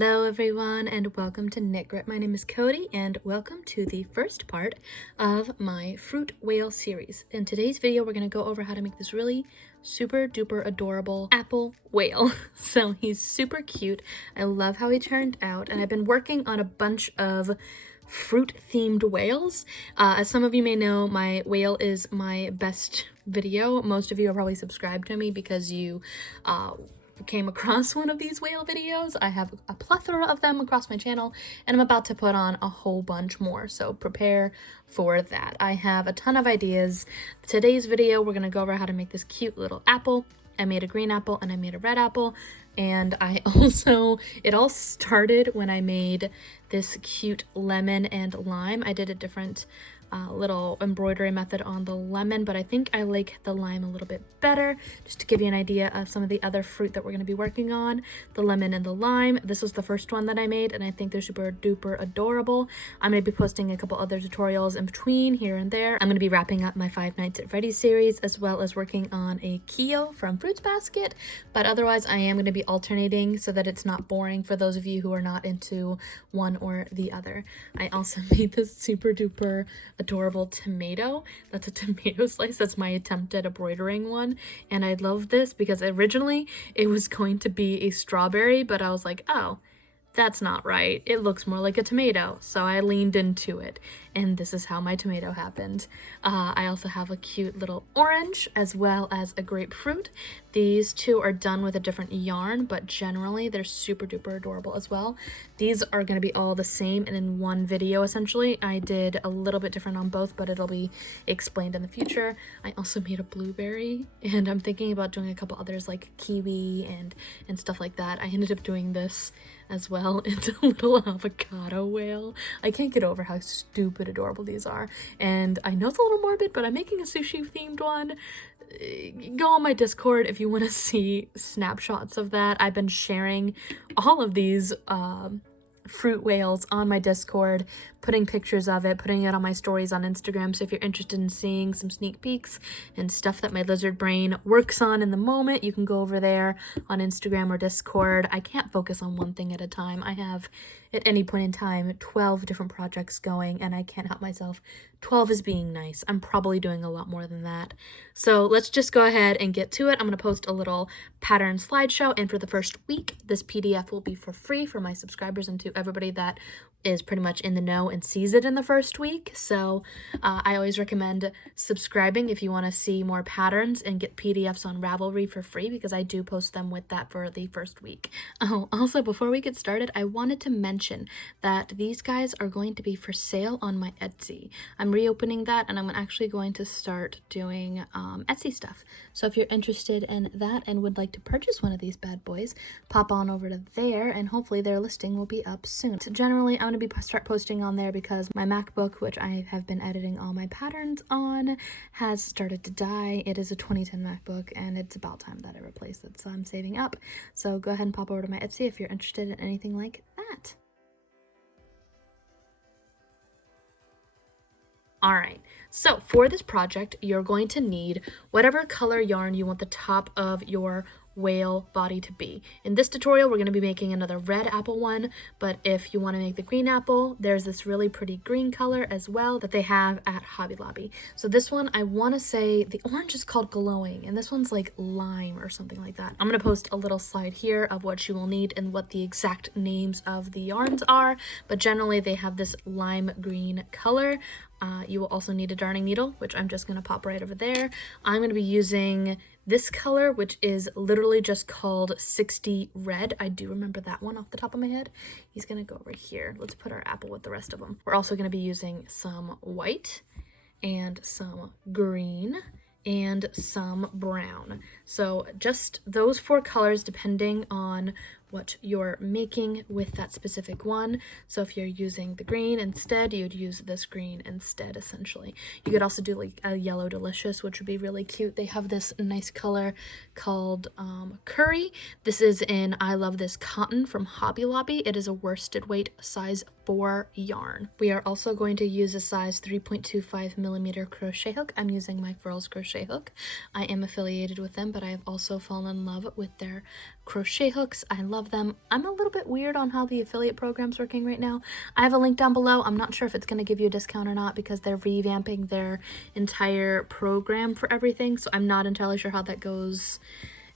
Hello everyone and welcome to Knit Grit. My name is Cody and welcome to the first part of my fruit whale series. In today's video we're going to go over how to make this really super duper adorable apple whale. So he's super cute. I love how he turned out, and I've been working on a bunch of fruit themed whales. As some of you may know, my whale is my best video. Most of you are probably subscribed to me because you came across one of these whale videos. I have a plethora of them across my channel, and I'm about to put on a whole bunch more, so prepare for that. I have a ton of ideas. Today's video we're going to go over how to make this cute little apple. I made a green apple and I made a red apple, and I also, it all started when I made this cute lemon and lime. I did a different little embroidery method on the lemon, but I think I like the lime a little bit better. Just to give you an idea of some of the other fruit that we're going to be working on, the lemon and the lime. This was the first one that I made, and I think they're super duper adorable. I'm going to be posting a couple other tutorials in between here and there. I'm going to be wrapping up my 5 Nights at Freddy's series, as well as working on a Kyo from Fruits Basket, but otherwise I am going to be alternating so that it's not boring for those of you who are not into one or the other. I also made this super duper adorable tomato. That's a tomato slice. That's my attempt at embroidering one, and I love this because originally it was going to be a strawberry, but I was like, oh, that's not right. It looks more like a tomato. So I leaned into it, and this is how my tomato happened. I also have a cute little orange as well as a grapefruit. These two are done with a different yarn, but generally they're super duper adorable as well. These are going to be all the same and in one video essentially. I did a little bit different on both, but it'll be explained in the future. I also made a blueberry, and I'm thinking about doing a couple others like kiwi and stuff like that. I ended up doing this as well. It's a little avocado whale. I can't get over how stupid adorable these are, and I know it's a little morbid, but I'm making a sushi themed one. Go on my Discord if you want to see snapshots of that. I've been sharing all of these fruit whales on my Discord, putting pictures of it, putting it on my stories on Instagram. So if you're interested in seeing some sneak peeks and stuff that my lizard brain works on in the moment, you can go over there on Instagram or Discord. I can't focus on one thing at a time. I have at any point in time 12 different projects going, and I can't help myself. 12 is being nice. I'm probably doing a lot more than that. So let's just go ahead and get to it. I'm going to post a little pattern slideshow, and for the first week this PDF will be for free for my subscribers and to everybody that is pretty much in the know and sees it in the first week. So I always recommend subscribing if you want to see more patterns and get PDFs on Ravelry for free, because I do post them with that for the first week. Oh, also before we get started, I wanted to mention that these guys are going to be for sale on my Etsy. I'm reopening that, and I'm actually going to start doing Etsy stuff. So if you're interested in that and would like to purchase one of these bad boys, pop on over to there, and hopefully their listing will be up soon. So generally I'm going to start posting on there because my MacBook, which I have been editing all my patterns on, has started to die. It is a 2010 MacBook, and it's about time that I replace it, so I'm saving up. So go ahead and pop over to my Etsy if you're interested in anything like that. Alright, so for this project, you're going to need whatever color yarn you want the top of your whale body to be. In this tutorial, we're going to be making another red apple one, but if you want to make the green apple, there's this really pretty green color as well that they have at Hobby Lobby. So this one, I want to say the orange is called Glowing, and this one's like Lime or something like that. I'm going to post a little slide here of what you will need and what the exact names of the yarns are, but generally they have this lime green color. You will also need a darning needle, which I'm just going to pop right over there. I'm going to be using this color, which is literally just called 60 Red. I do remember that one off the top of my head. He's going to go over here. Let's put our apple with the rest of them. We're also going to be using some white and some green and some brown. So just those 4 colors depending on what you're making with that specific one. So if you're using the green instead, you'd use this green instead, essentially. You could also do like a yellow delicious, which would be really cute. They have this nice color called Curry. This is in I Love This Cotton from Hobby Lobby. It is a worsted weight size 4 yarn. We are also going to use a size 3.25 millimeter crochet hook. I'm using my Furls crochet hook. I am affiliated with them, but but I've also fallen in love with their crochet hooks. I love them. I'm a little bit weird on how the affiliate program's working right now. I have a link down below. I'm not sure if it's going to give you a discount or not because they're revamping their entire program for everything, so I'm not entirely sure how that goes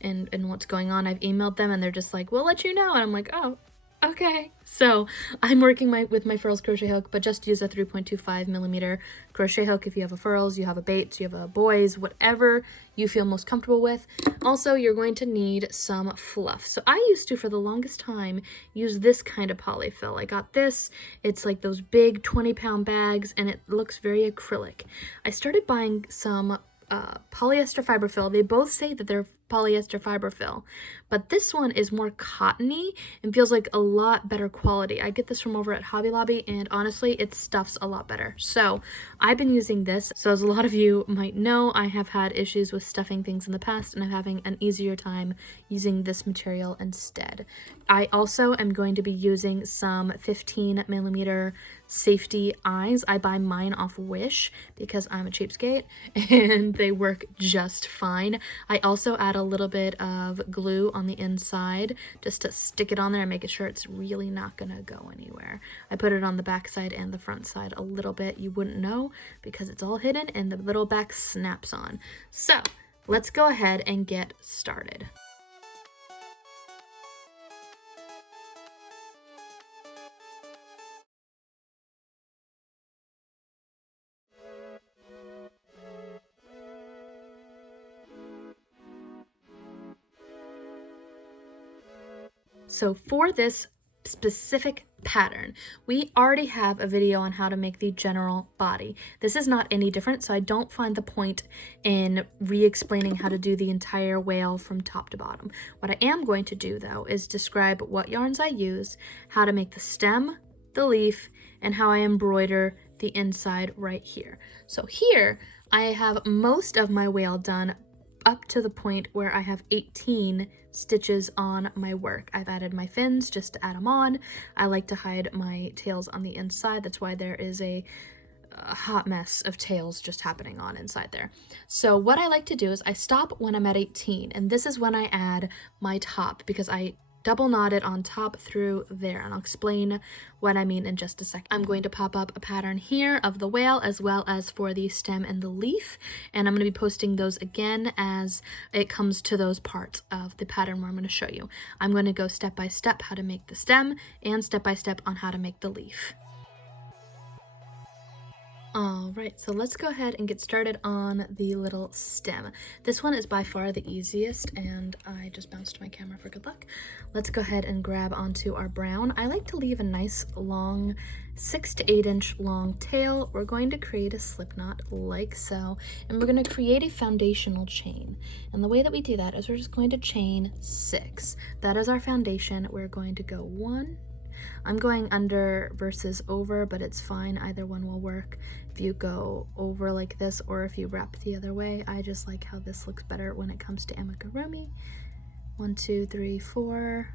and what's going on. I've emailed them and they're just like, we'll let you know, and I'm like, oh, okay. So I'm working with my Furls crochet hook, but just use a 3.25 millimeter crochet hook if you have a Furls, you have a Bates, you have a Boys, whatever you feel most comfortable with. Also, you're going to need some fluff. So I used to, for the longest time, use this kind of polyfill. I got this. It's like those big 20-pound bags, and it looks very acrylic. I started buying some polyester fiberfill. They both say that they're polyester fiberfill, but this one is more cottony and feels like a lot better quality. I get this from over at Hobby Lobby, and honestly, it stuffs a lot better. So I've been using this. So as a lot of you might know, I have had issues with stuffing things in the past, and I'm having an easier time using this material instead. I also am going to be using some 15 millimeter safety eyes. I buy mine off Wish because I'm a cheapskate and they work just fine. I also add a little bit of glue on the inside just to stick it on there and make sure it's really not gonna go anywhere. I put it on the back side and the front side a little bit. You wouldn't know because it's all hidden and the little back snaps on. So let's go ahead and get started. So for this specific pattern, we already have a video on how to make the general body. This is not any different, so I don't find the point in re-explaining how to do the entire whale from top to bottom. What I am going to do though is describe what yarns I use, how to make the stem, the leaf, and how I embroider the inside right here. So here I have most of my whale done up to the point where I have 18 stitches on my work. I've added my fins just to add them on. I like to hide my tails on the inside. That's why there is a hot mess of tails just happening on inside there. So what I like to do is I stop when I'm at 18, and this is when I add my top because I double knot it on top through there, and I'll explain what I mean in just a second. I'm going to pop up a pattern here of the whale as well as for the stem and the leaf, and I'm going to be posting those again as it comes to those parts of the pattern where I'm going to show you. I'm going to go step by step how to make the stem and step by step on how to make the leaf. Alright, so let's go ahead and get started on the little stem. This one is by far the easiest, and I just bounced my camera for good luck. Let's go ahead and grab onto our brown. I like to leave a nice long 6 to 8 inch long tail. We're going to create a slip knot like so, and we're going to create a foundational chain. And the way that we do that is we're just going to chain 6. That is our foundation. We're going to go 1. I'm going under versus over, but it's fine. Either one will work. If you go over like this or if you wrap the other way, I just like how this looks better when it comes to amigurumi. 1, 2, 3, 4,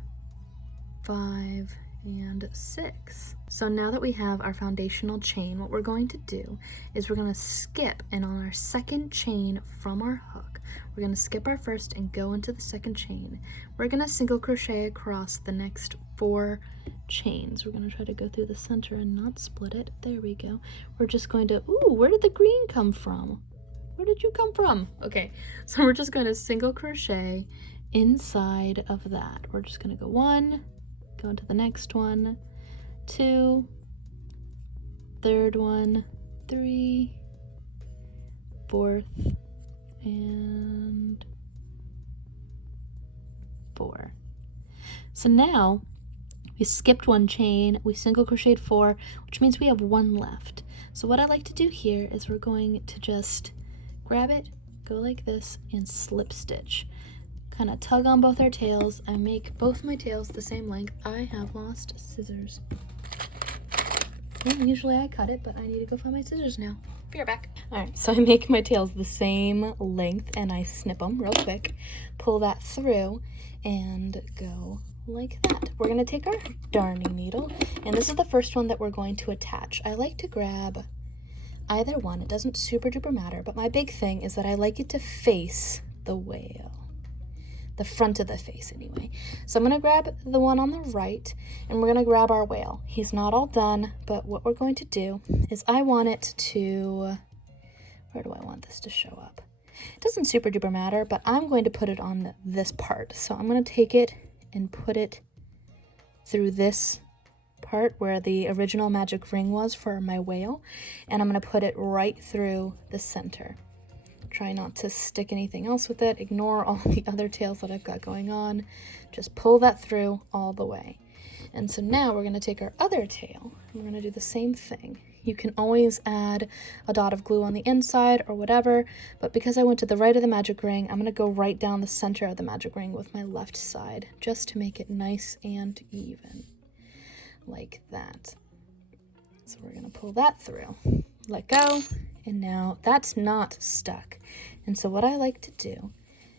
5, and 6. So now that we have our foundational chain, what we're going to do is we're going to skip, and on our second chain from our hook, we're going to skip our first and go into the second chain. We're going to single crochet across the next 4 chains. We're going to try to go through the center and not split it. There we go. We're just going to, ooh, where did the green come from? Where did you come from? Okay, so we're just going to single crochet inside of that. We're just going to go 1, go into the next one, 2, third one, 3, 4th, and 4. So now we skipped 1 chain, we single crocheted 4, which means we have 1 left. So what I like to do here is we're going to just grab it, go like this, and slip stitch. Kind of tug on both our tails and make both my tails the same length. I have lost scissors. Well, usually I cut it, but I need to go find my scissors now. Be right back. Alright, so I make my tails the same length and I snip them real quick, pull that through, and go like that. We're going to take our darning needle, and this is the first one that we're going to attach. I like to grab either one. It doesn't super duper matter, but my big thing is that I like it to face the whale. the front of the face anyway. So I'm going to grab the one on the right, and we're going to grab our whale. He's not all done, but what we're going to do is I want it to, where do I want this to show up? It doesn't super duper matter, but I'm going to put it on this part. So I'm going to take it and put it through this part where the original magic ring was for my whale, and I'm going to put it right through the center. Try not to stick anything else with it. Ignore all the other tails that I've got going on. Just pull that through all the way. And so now we're going to take our other tail. We're going to do the same thing. You can always add a dot of glue on the inside or whatever, but because I went to the right of the magic ring, I'm going to go right down the center of the magic ring with my left side, just to make it nice and even, like that. So we're going to pull that through, let go, and now that's not stuck. And so what I like to do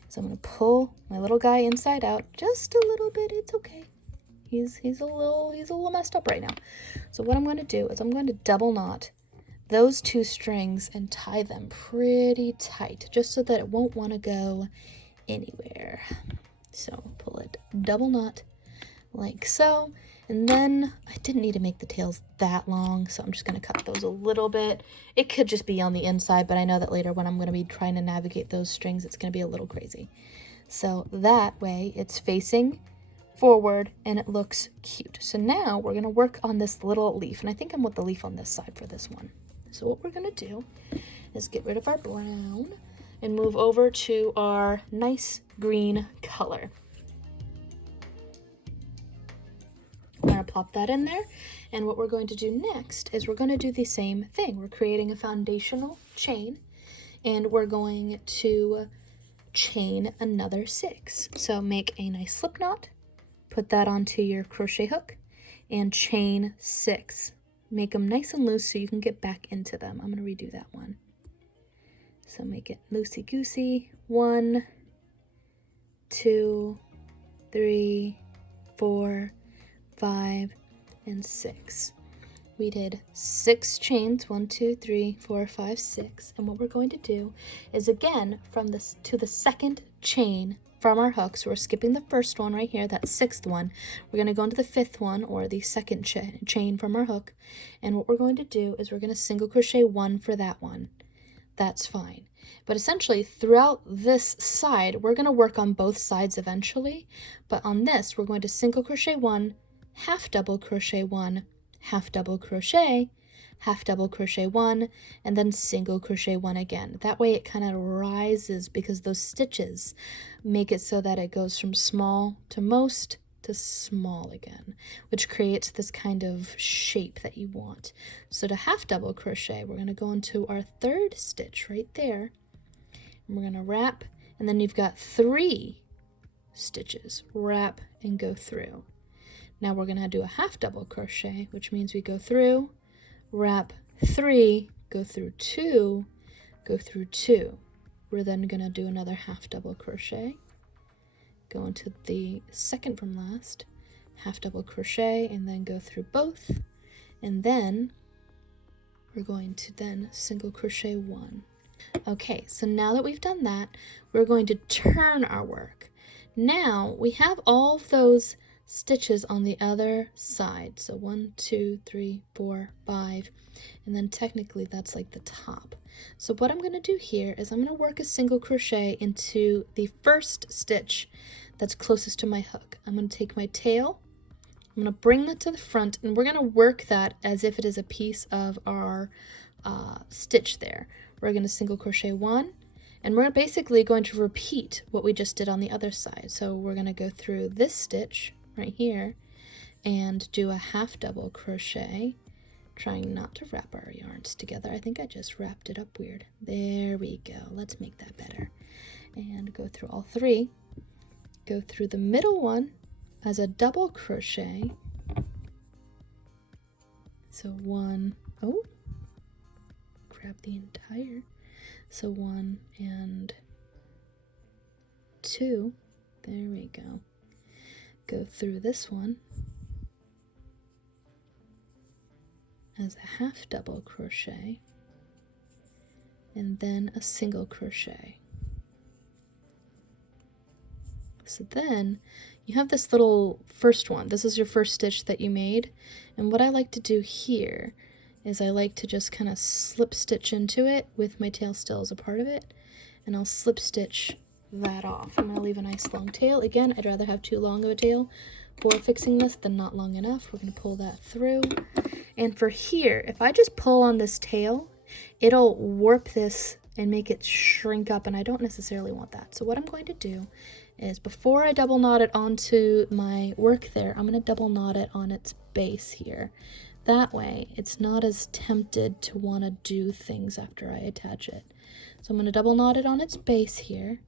is I'm going to pull my little guy inside out just a little bit. It's okay. He's a little messed up right now. So what I'm going to do is I'm going to double knot those two strings and tie them pretty tight, just so that it won't want to go anywhere. So pull it, double knot like so. And then I didn't need to make the tails that long, so I'm just going to cut those a little bit. It could just be on the inside, but I know that later when I'm going to be trying to navigate those strings, it's going to be a little crazy. So that way it's facing forward and it looks cute. So now we're going to work on this little leaf, and I think I'm with the leaf on this side for this one. So what we're going to do is get rid of our brown and move over to our nice green color. I'm going to plop that in there, and what we're going to do next is we're going to do the same thing. We're creating a foundational chain, and we're going to chain another 6. So make a nice slip knot, put that onto your crochet hook, and chain 6. Make them nice and loose so you can get back into them. I'm going to redo that one. So make it loosey-goosey. 1, 2, 3, 4, 5, and 6. We did 6 chains, 1, 2, 3, 4, 5, 6. And what we're going to do is, again, from this to the second chain from our hook, so we're skipping the first one right here, that 6th one. We're going to go into the 5th one, or the second chain from our hook. And what we're going to do is we're going to single crochet 1 for that one. That's fine. But essentially, throughout this side, we're going to work on both sides eventually. But on this, we're going to single crochet 1, half double crochet 1, half double crochet, half double crochet 1, and then single crochet 1 again. That way it kind of rises, because those stitches make it so that it goes from small to most to small again, which creates this kind of shape that you want. So to half double crochet, we're going to go into our 3rd stitch right there, and we're going to wrap, and then you've got 3 stitches, wrap and go through. Now we're going to do a half double crochet, which means we go through, wrap 3, go through 2, go through 2. We're then going to do another half double crochet, go into the second from last, half double crochet, and then go through both, and then we're going to then single crochet 1. Okay, so now that we've done that, we're going to turn our work. Now we have all of those stitches on the other side. So 1, 2, 3, 4, 5, and then technically that's like the top. So what I'm going to do here is I'm going to work a single crochet into the first stitch that's closest to my hook. I'm going to take my tail, I'm going to bring that to the front, and we're going to work that as if it is a piece of our stitch there. We're going to single crochet 1, and we're basically going to repeat what we just did on the other side. So we're going to go through this stitch right here and do a half double crochet, trying not to wrap our yarns together. I think I just wrapped it up weird. There we go. Let's make that better. And go through all 3, go through the middle one as a double crochet. So 1, oh, grab the entire, so 1 and 2, there we go. Go through this one as a half double crochet, and then a single crochet. So then you have this little first one. This is your first stitch that you made. And what I like to do here is I like to just kind of slip stitch into it with my tail still as a part of it. And I'll slip stitch that off. I'm going to leave a nice long tail. Again, I'd rather have too long of a tail for fixing this than not long enough. We're going to pull that through. And for here, if I just pull on this tail, it'll warp this and make it shrink up, and I don't necessarily want that. So what I'm going to do is, before I double knot it onto my work there, I'm going to double knot it on its base here. That way, it's not as tempted to want to do things after I attach it. So I'm going to double knot it on its base here.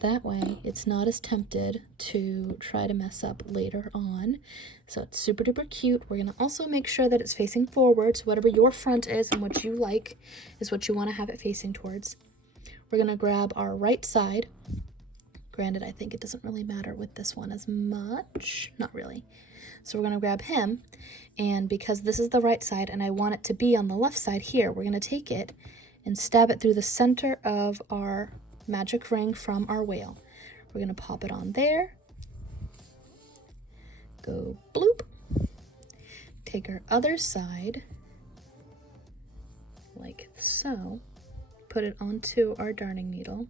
That way, it's not as tempted to try to mess up later on. So it's super duper cute. We're going to also make sure that it's facing forward. So whatever your front is and what you like is what you want to have it facing towards. We're going to grab our right side. Granted, I think it doesn't really matter with this one as much. Not really. So we're going to grab him. And because this is the right side and I want it to be on the left side here, we're going to take it and stab it through the center of our magic ring from our whale. We're going to pop it on there. Go bloop. Take our other side, like so. Put it onto our darning needle.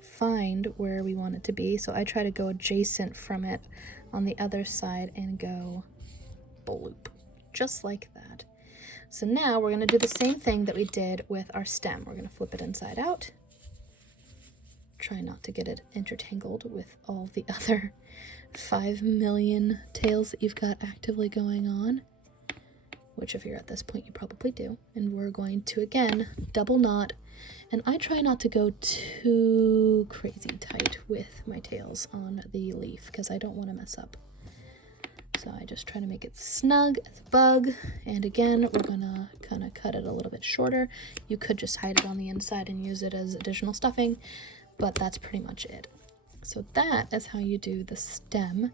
Find where we want it to be. So I try to go adjacent from it on the other side and go bloop. Just like that. So now we're going to do the same thing that we did with our stem. We're going to flip it inside out. Try not to get it intertangled with all the other 5 million tails that you've got actively going on, which if you're at this point you probably do. And we're going to again double knot, and I try not to go too crazy tight with my tails on the leaf because I don't want to mess up. So I just try to make it snug as a bug. And again, we're gonna kind of cut it a little bit shorter. You could just hide it on the inside and use it as additional stuffing, but that's pretty much it. So that is how you do the stem,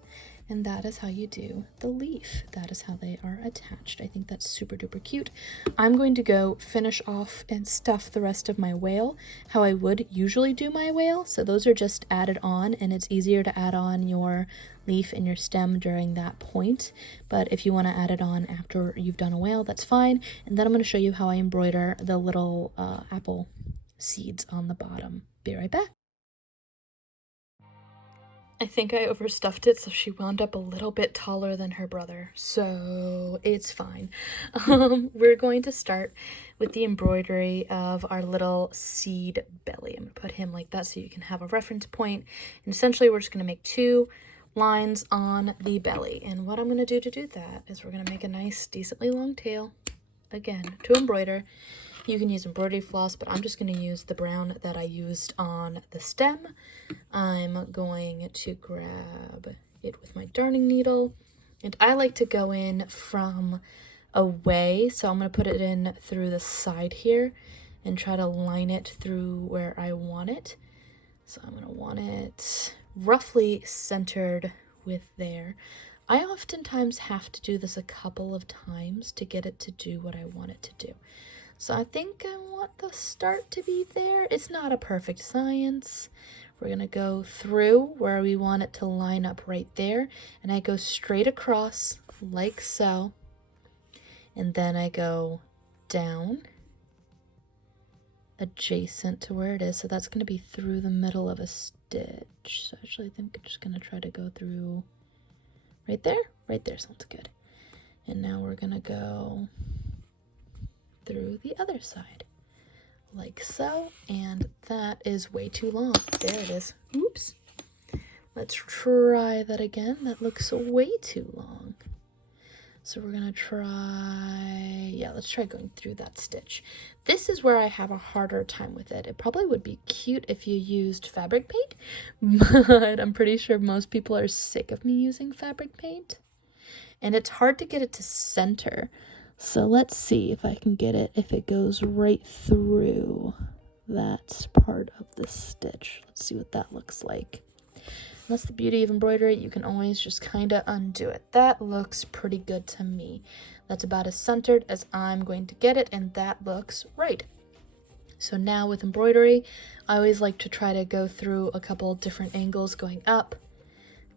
and that is how you do the leaf. That is how they are attached. I think that's super duper cute. I'm going to go finish off and stuff the rest of my whale how I would usually do my whale. So those are just added on, and it's easier to add on your leaf and your stem during that point. But if you want to add it on after you've done a whale, that's fine. And then I'm going to show you how I embroider the little apple seeds on the bottom. Be right back. I think I overstuffed it, so she wound up a little bit taller than her brother, so it's fine. We're going to start with the embroidery of our little seed belly. I'm going to put him like that so you can have a reference point. And essentially, we're just going to make 2 lines on the belly. And what I'm going to do that is we're going to make a nice, decently long tail, again, to embroider. You can use embroidery floss, but I'm just going to use the brown that I used on the stem. I'm going to grab it with my darning needle, and I like to go in from away, so I'm going to put it in through the side here and try to line it through where I want it. So I'm going to want it roughly centered with there. I oftentimes have to do this a couple of times to get it to do what I want it to do. So I think I want the start to be there. It's not a perfect science. We're going to go through where we want it to line up right there. And I go straight across like so. And then I go down adjacent to where it is. So that's going to be through the middle of a stitch. So actually I think I'm just going to try to go through right there. Right there sounds good. And now we're going to go through the other side like so, and that is way too long. There it is. Oops. Let's try that again. That looks way too long. So we're gonna try, let's try going through that stitch. This is where I have a harder time with it. It probably would be cute if you used fabric paint, but I'm pretty sure most people are sick of me using fabric paint, and it's hard to get it to center. So let's see if I can get it, if it goes right through that part of the stitch. Let's see what that looks like. And that's the beauty of embroidery. You can always just kind of undo it. That looks pretty good to me. That's about as centered as I'm going to get it, and that looks right. So now with embroidery, I always like to try to go through a couple different angles, going up,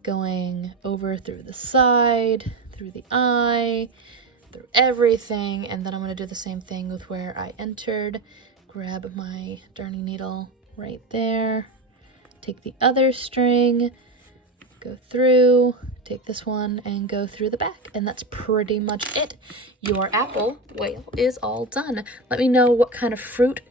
going over through the side, through the eye, through everything, and then I'm going to do the same thing with where I entered. Grab my darning needle right there, take the other string, go through, take this one and go through the back, and that's pretty much it. Your apple whale is all done. Let me know what kind of fruit.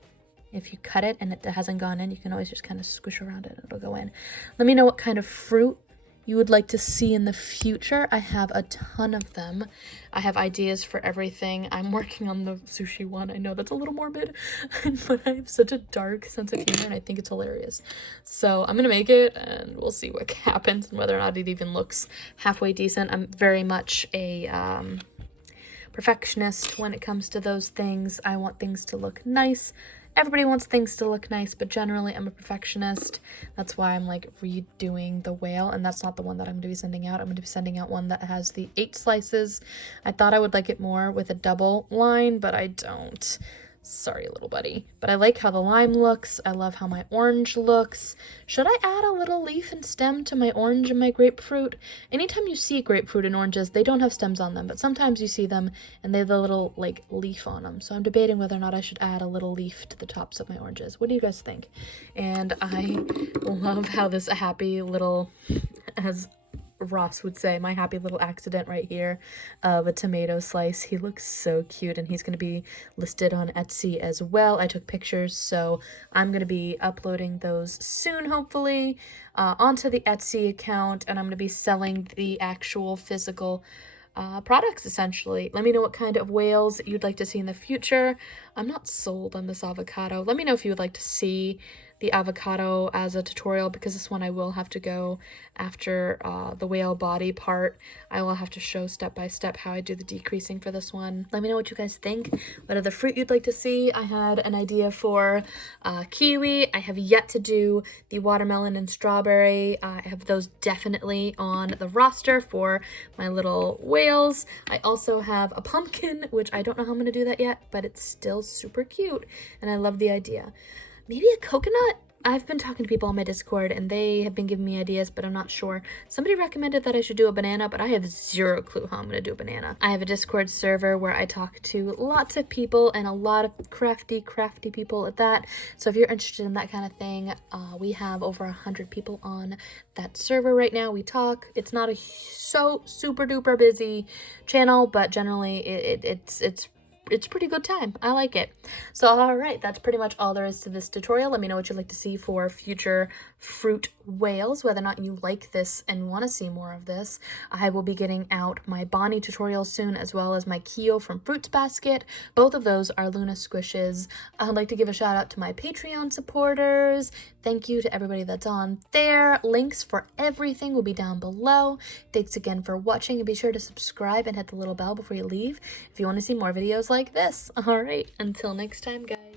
If you cut it and it hasn't gone in, you can always just kind of squish around it and it'll go in. Let me know what kind of fruit you would like to see in the future. I have a ton of them. I have ideas for everything. I'm working on the sushi one. I know that's a little morbid, but I have such a dark sense of humor and I think it's hilarious. So I'm gonna make it and we'll see what happens and whether or not it even looks halfway decent. I'm very much a perfectionist when it comes to those things. I want things to look nice. Everybody wants things to look nice, but generally I'm a perfectionist. That's why I'm like redoing the whale, and that's not the one that I'm going to be sending out. I'm going to be sending out one that has the 8 slices. I thought I would like it more with a double line, but I don't. Sorry, little buddy. But I like how the lime looks. I love how my orange looks. Should I add a little leaf and stem to my orange and my grapefruit? Anytime you see grapefruit and oranges, they don't have stems on them, but sometimes you see them and they have a little like leaf on them. So I'm debating whether or not I should add a little leaf to the tops of my oranges. What do you guys think? And I love how this happy little, as Ross would say, my happy little accident right here of a tomato slice. He looks so cute and he's going to be listed on Etsy as well. I took pictures, so I'm going to be uploading those soon, hopefully, onto the Etsy account, and I'm going to be selling the actual physical products, essentially. Let me know what kind of whales you'd like to see in the future. I'm not sold on this avocado. Let me know if you would like to see the avocado as a tutorial, because this one I will have to go after the whale body part. I will have to show step by step how I do the decreasing for this one. Let me know what you guys think. What other fruit you'd like to see. I had an idea for kiwi. I have yet to do the watermelon and strawberry. I have those definitely on the roster for my little whales. I also have a pumpkin, which I don't know how I'm going to do that yet, but it's still super cute and I love the idea. Maybe a coconut? I've been talking to people on my Discord and they have been giving me ideas, but I'm not sure. Somebody recommended that I should do a banana, but I have zero clue how I'm going to do a banana. I have a Discord server where I talk to lots of people and a lot of crafty people at that. So if you're interested in that kind of thing, we have over 100 people on that server right now. We talk. It's not a so super duper busy channel, but generally it's pretty good time. I like it. So all right, that's pretty much all there is to this tutorial. Let me know what you'd like to see for future fruit whales, whether or not you like this and want to see more of this. I will be getting out my Bonnie tutorial soon, as well as my Kyo from Fruits Basket. Both of those are Luna squishes. I'd like to give a shout out to my Patreon supporters. Thank you to everybody that's on there. Links for everything will be down below. Thanks again for watching, and be sure to subscribe and hit the little bell before you leave if you want to see more videos like this. All right, until next time, guys.